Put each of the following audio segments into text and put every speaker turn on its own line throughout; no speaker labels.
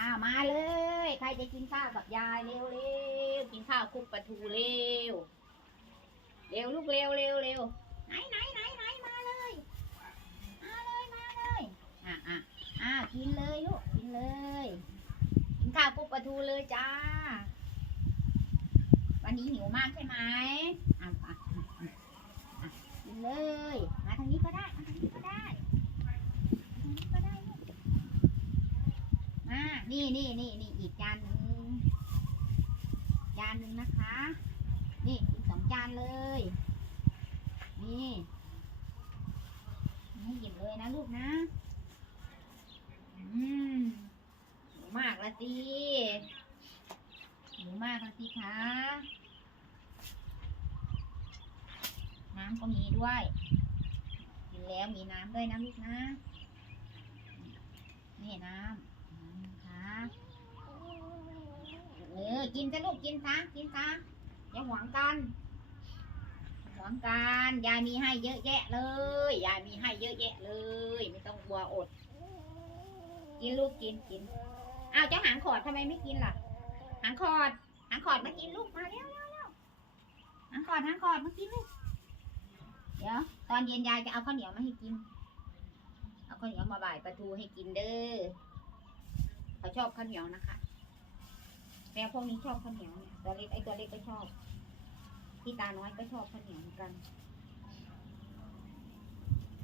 อ้าวมาเลย ใครจะกินข้าวกับยายเร็วเร็วกินข้าวคุกปลาทูเร็ว เร็วลูกเร็วเร็วเร็วไหนไหนไหนไหนมาเลย มาเลยมาเลยอะอะอ้าวกินเลยลูกกินเลย กินข้าวคุกปลาทูเลยจ้า วันนี้หิวมากใช่ไหมอะอะอะอะกินเลย มาทางนี้ก็ได้มาทางนี้ก็ได้มาทางนี้ก็ได้ลูก มา นี่นี่นี่นี่อีกจานหนึ่งจานหนึ่งนะคะ นี่อีกสองจานเลย นี่ให้หยิบเลยนะลูกนะ อืมหมูมากละสิหมูมากละสิคะ น้ำก็มีด้วยกินแล้วมีน้ำด้วยนะลูกนะ นี่น้ำ นะคะเออ กินซะลูกกินซะกินซะอย่าหวังกันหวังกันยายมีให้เยอะแยะเลยยายมีให้เยอะแยะเลย ไม่ต้องกลัวอด กินลูกกินกินอ้าวเจ้าหางขอดทำไมไม่กินล่ะ หางขอด หางขอดมากินลูกมาเร็วเร็วเร็วหางขอดหางขอดมากินลูกเดี๋ยวตอนเย็นยายจะเอาข้าวเหนียวมาให้กิน เอาข้าวเหนียวมาบ่ายปลาทูให้กินเด้อเขาชอบข้าวเหนียวนะคะ วพวกนี้ชอบข้าวเหนียวเนี่ยตัวเล็กไอ้ตัวเล็กก็ชอบพี่ตาน้อยก็ชอบข้าวเหนียวเหมือนกัน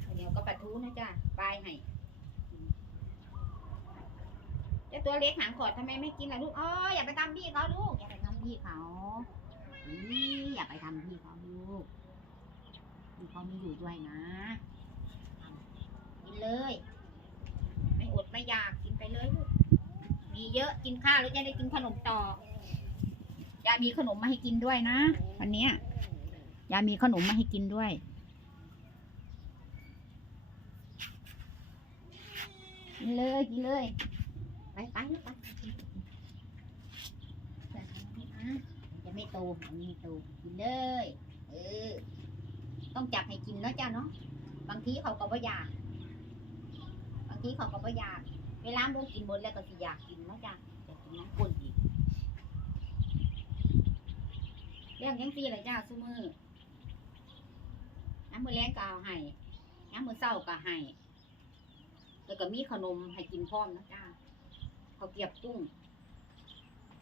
ข้าวเหนียวก็ปลาทูนะจ๊ะบายให้เจ้าตัวเล็กหางขอดทำไมไม่กินล่ะลูกอ๋ออย่าไปทำพี่เขาลูกอย่าไปทำพี่เขานี่อย่าไปทำพี่เขาลูกพี่เขาไม่อยู่ด้วยนะกินเลย ไม่อดไม่อยากกินไปเลยลูก เยอะกินข้าวแล้วจะได้กินขนมต่อยายมีขนมมาให้กินด้วยนะวันเนี้ยยายมีขนมมาให้กินด้วย กินเลยกินเลย ไปไปลูกไปจะไม่โตอันนี้ไม่โตกินเลยเออต้องจับให้กินเนาะจ้าเนาะบางทีเขาก็บ่อยาก บางทีเขาก็บ่อยาก เวลาโมกินหมดแล้วก็สิอยากกินเนาะจ้ะอยากกินน้ำข้นอีกเลี้ยงยังตีเลยจ้าซุมือน้ำมือแรงก็เอาให้น้ำมือเศร้าก็ให้แล้วก็มีขนมให้กินพร้อมนะจ้าเขาเกรียบกุ้ง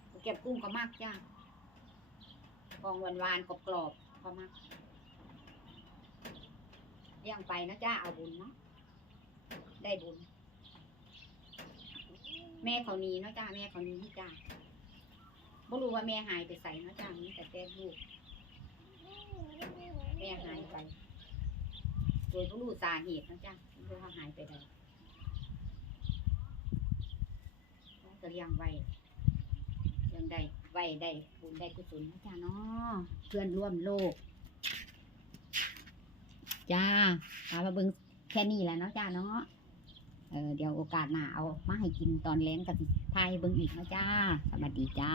เขาเกรียบกุ้งก็มากจ้ากองหวานหวานๆกรอบก็มากเลี้ยงไปนะจ้าเอาบุญเนาะได้บุญ แม่เขาหนีเนาะจ้าแม่เขาหนีจ้าบ่รู้ว่าแม่หายไปใส่เนาะจ้ามีแต่แต่ลูกแม่หายไปโดยบ่รู้สาเหตุเนาะจ้าไม่รู้ว่าหายไปไหนก็เลี้ยงไว้เลี้ยงได้ไว้ได้บุญได้กุศลเนาะจ้าเนาะเพื่อนร่วมโลก จ้าพามาเบิ่งแค่นี้แหละเนาะจ้าเนาะ เออเดี๋ยวโอกาสหน้าเอามาให้กินตอนแล้งกับทายเบิ่งอีกนะจ้า สวัสดีจ้า